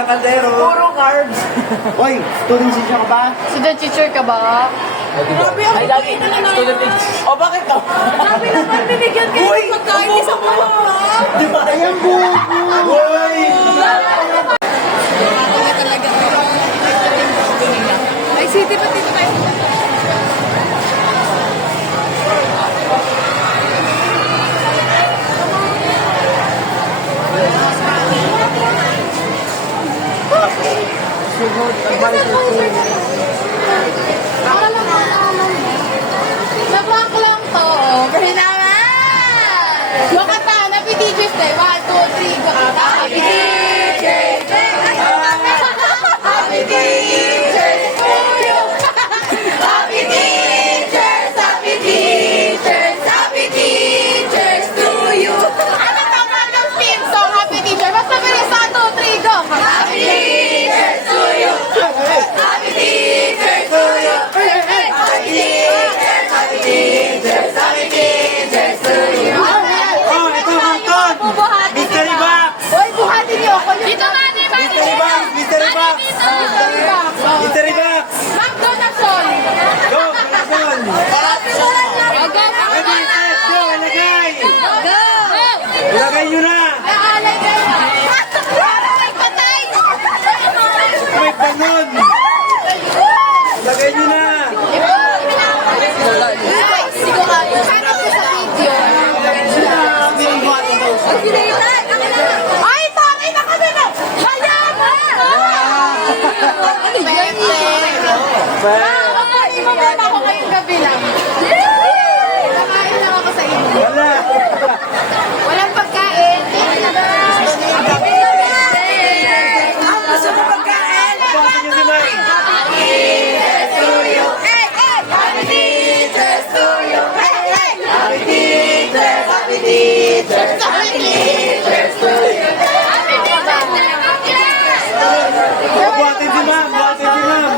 Isang kaldero. Puro carbs. Hoy, student session ka ba? Student teacher ka ba? Grabe ako. Ay, lagi. Student age. O, bakit ka? Grabe naman, binigyan kayo ng pagkain isang malawak. Di ba? Ayan po. Hoy! Ay, city pa dito tayo. Nablock lang to. Pero naman! Yung kanta, Happy Teacher's Day. 1, 2, 3, go. Happy Teacher's Day! Happy Teacher's to you! Happy Teachers! Happy Teachers! Happy Teachers to you! Ano tama ng team song, Happy Teacher? Basta bilis, 1, 2, 3, go! Happy Teachers to you! Happy Teachers to you! Happy Teachers! Happy Teachers! Happy Teachers to you! Oh, ito Hampton! Mystery box! Hoy, buhatin niyo ako. Dito na, di ba? Mystery box! Mystery box! Mystery box. Mystery box! McDonald's. Go! Kapon! Go! Ready, set, go! Ilagay! Go! Ilagay nyo na! Naalay kayo. Parang patay. May panon! Ilagay nyo na! Sigurado. Hanap ko sa video. Ay, tangay na kami na! Hayaan mo! Ano yan? Iba ako ngayong gabi lang. Nakain lang ako sa inyo. Wala! Walang pagkain. Ang gusto mo pagkain. Bakit nyo si Mike? Happy Teachers to you. Happy Teachers! Happy Teachers! Happy Teachers to you! Happy Teachers. Buhatin si ma'am! Buhatin si ma'am!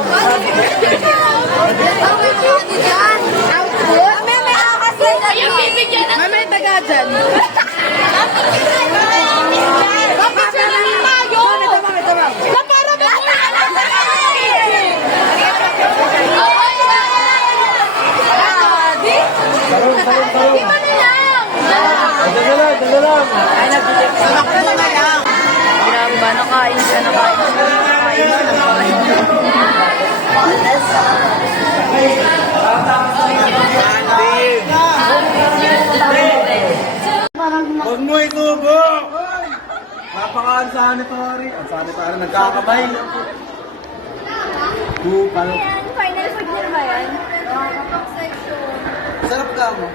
Mamay taga dyan. Kapicture na lang tayo. Na para ba? Tarong, tarong, tarong! Di ba na lang? Dala lang, dala lang! Sumakto na lang. Grabe ba? Nakain siya, nakain siya. Nakain siya, nakain siya. Huwag mo itubo! Napaka-unsanitary. Unsanitary, nagkakabay. Bupal. Final food niya ba yan? Sarap ka mo.